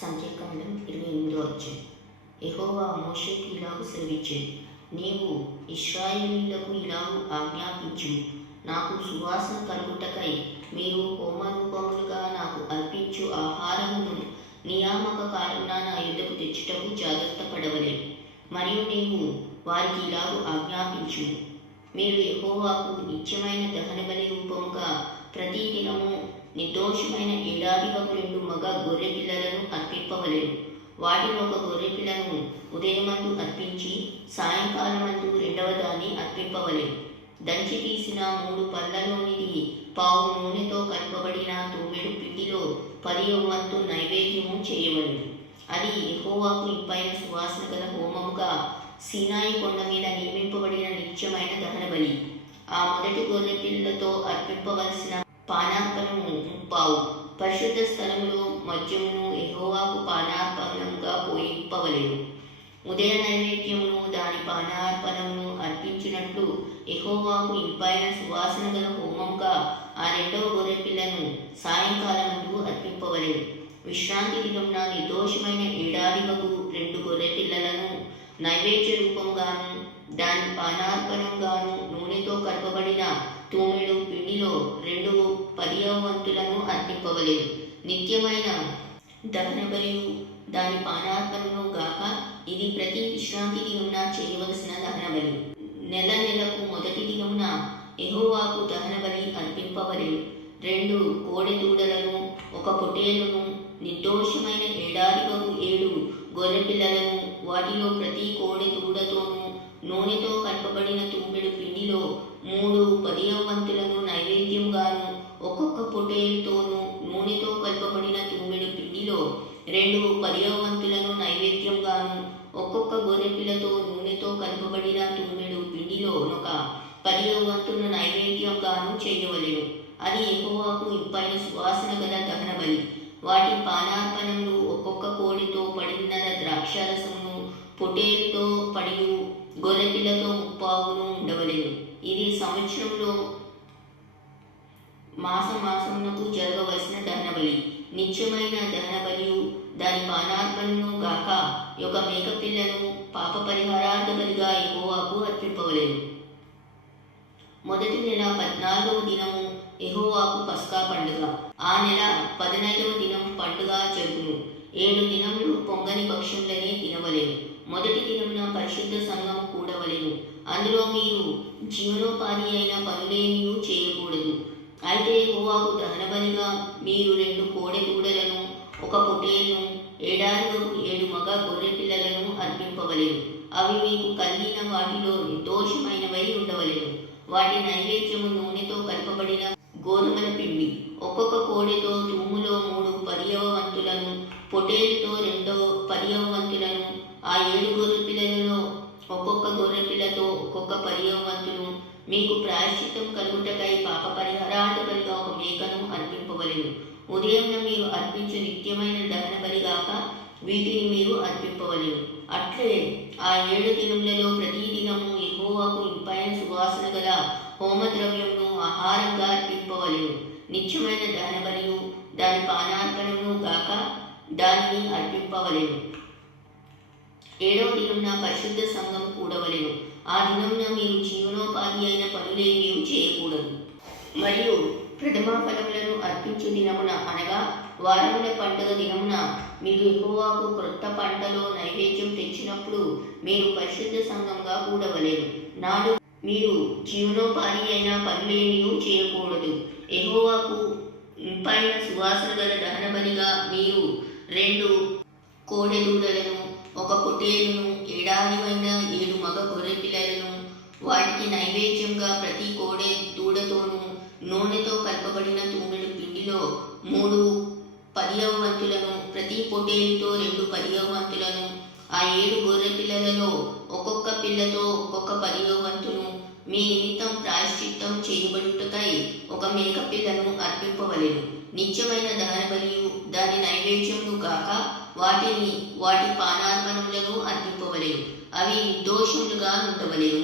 సంఖ్యాకాండం 28వ అధ్యాయం. యెహోవా మోషేకు ఇలాగు సెలవిచ్చెను, నీవు ఇశ్రాయేలీయులకు ఇలాగు ఆజ్ఞాపించు, నాకు సువాసన కలుగుటకై మీరు హోమరూపములుగా నాకు అర్పించు ఆహారమును నియామక కాలమున నా యుద్ధకు తెచ్చుటకు జాగ్రత్త పడవలెను. మరియు నీవు వారికి ఇలాగు ఆజ్ఞాపించు, మీరు యెహోవాకు నిత్యమైన దహనబలి రూపముగా ప్రతి దినము నిర్దోషమైన ఏడాదివకు 2 మగ గొర్రె పిల్లలను అర్పింపవలెను. వాటిలో ఒక గొర్రె పిల్లను ఉదయమందు అర్పించి సాయంకాలమందు రెండవ దాన్ని అర్పింపవలెను. దంచి తీసిన 3 పళ్ళలోనిది పావు నూనెతో కలుపబడిన తోమెడు పిండిలో 10వ వంతు నైవేద్యము చేయవలెను. అది యెహోవాకు ఇంపైన సువాసన గల హోమముగా సీనాయి కొండ మీద నియమింపబడిన నిత్యమైన దహనబలి. ఆ మొదటి గొర్రె పిల్లతో అర్పింపవలసిన పానార్పణము 3 పరిశుద్ధ స్థలములో మద్యమును యెహోవాకు పానార్పణముగా పోయింపవలెను. ఉదయ నైవేద్యమును దాని పానార్పణమును అర్పించినట్లు యెహోవాకు ఇంపైన సువాసన గల హోమముగా ఆ రెండవ గొర్రె పిల్లను సాయంకాలముందు అర్పింపవలెను. విశ్రాంతి దినమున నిర్దోషమైన ఏడాదివకు 2 గొర్రె పిల్లలను నైవేద్య రూపంగాను దాని పానార్పణంగాను నూనెతో కలపబడిన తోమెడు పిండిలో 2/10వ వంతులను అర్పింపవలెను. నిత్యమైన దహనబలియు దాని పానార్పణను గాక ఇది ప్రతి విశ్రాంతి దినమున చేయవలసిన దహనబలి. నెలకు మొదటి దినమున యెహోవాకు దహనబలి అర్పింపవలెను. 2 కోడె దూడలను 1 పొట్టేలును నిర్దోషమైన ఏడాదివకు 7 గొర్రె పిల్లలను వాటిలో ప్రతి కోడె దూడతోనూ నూనెతో కలపబడిన తూమెడు పిండిలో 3/10వ వంతులను నైవేద్యంగాను, ఒక్కొక్క పొట్టేలుతోనూ నూనెతో కలపబడిన తూమెడు పిండిలో 2/10వ వంతులను నైవేద్యంగాను, ఒక్కొక్క గొర్రె పిల్లతో నూనెతో కలపబడిన తూమెడు పిండిలో 1/10వ వంతును నైవేద్యంగాను చేయవలెను. అది యెహోవాకు ఇంపైన సువాసన గల దహనబలి. వాటి పానార్పణములు ఒక్కొక్క కోడితో 10.5 ద్రాక్షారసమును, పొట్టేలుతో 10 గొర్రెపిల్లతో 3 ఉండవలెను. ఇది సంవత్సరంలో మాసమునకు జరగవలసిన దహనబలి. నిత్యమైన దహనబలియు దాని పానార్పణను గాక 1 మేకపిల్లను పాప పరిహారార్థ బలిగా యెహోవాకు అర్పింపవలెను. మొదటి నెల 14వ దినము యెహోవాకు పస్కా పండుగ. ఆ నెల 15వ దినం పండుగ జరుగును. 7 దినములు పొంగని భక్ష్యములనే తినవలెను. మొదటి దినమున పరిశుద్ధ సంఘము కూడవలెను. అందులో మీరు జీవనోపాధి అయిన పనులేమీ చేయకూడదు. అయితే యెహోవాకు దహనబలిగా మీరు 2 కోడె దూడలను, 1 పొట్టేలును, ఏడాదివకు 7 మగ గొర్రె పిల్లలను అర్పింపవలెను. అవి మీకు కలిగిన వాటిలో నిర్దోషమైనవై ఉండవలెను. వాటి నైవేద్యము నూనెతో కలపబడిన గోధుమల పిండి. ఒక్కొక్క కోడెతో తూములో 3/10వ వంతులను, పొట్టేలుతో 2/10వ వంతులను, ఆ 7 గొర్రె పిల్లలలో ఒక్కొక్క గొర్రె పిల్లతో ఒక్కొక్క 10వ వంతును, మీకు ప్రాయశ్చిత్తం కలుగుటకై పాప పరిహారార్థ బలిగా 1 మేకను అర్పింపవలెను. ఉదయంన మీరు అర్పించు నిత్యమైన దహన బలిగాక వీటిని మీరు అర్పింపవలెను. అట్లే ఆ 7 దినములలో ప్రతి దినము యెహోవాకు ఇంపైన సువాసన గల హోమద్రవ్యమును ఆహారంగా అర్పింపవలెను. నిత్యమైన దహనబలియు దాని పానార్పణమును గాక దానిని అర్పింపవలెను. 7వ దినమున పరిశుద్ధ సంఘం కూడవలెను. ఆ దినమున మీరు జీవనోపాధి అయిన పనులేమీ చేయకూడదు. మరియు ప్రథమ ఫలములను అర్పించు దినమున అనగా వారముల పండుగ దినమున మీరు యెహోవాకు క్రొత్త పంటలో నైవేద్యం తెచ్చినప్పుడు మీరు పరిశుద్ధ సంఘంగా కూడవలెను. నాడు మీరు జీవనోపాధి అయిన పనులేమీ చేయకూడదు. యెహోవాకు ఇంపైన సువాసన గల దహనబలిగా మీరు 2 కోడె దూడలను, 1 పొట్టేలును, ఏడాదివైన 7 మగ గొర్రె పిల్లలను, వాటికి నైవేద్యంగా ప్రతి కోడె దూడతోనూ నూనెతో కలపబడిన తూమెడు పిండిలో 3/10వ వంతులను, ప్రతి పొట్టేలుతో 2/10వ వంతులను, ఆ 7 గొర్రె పిల్లలలో ఒక్కొక్క పిల్లతో ఒక్కొక్క 10వ వంతును, మీ నిమిత్తం ప్రాయశ్చిత్తం చేయబడుటకై 1 మేక పిల్లను అర్పింపవలెను. నిత్యమైన దహనబలియు దాని నైవేద్యమును గాక వాటి పానార్పణములను అర్పింపవలెను. అవి నిర్దోషములుగా ఉండవలెను.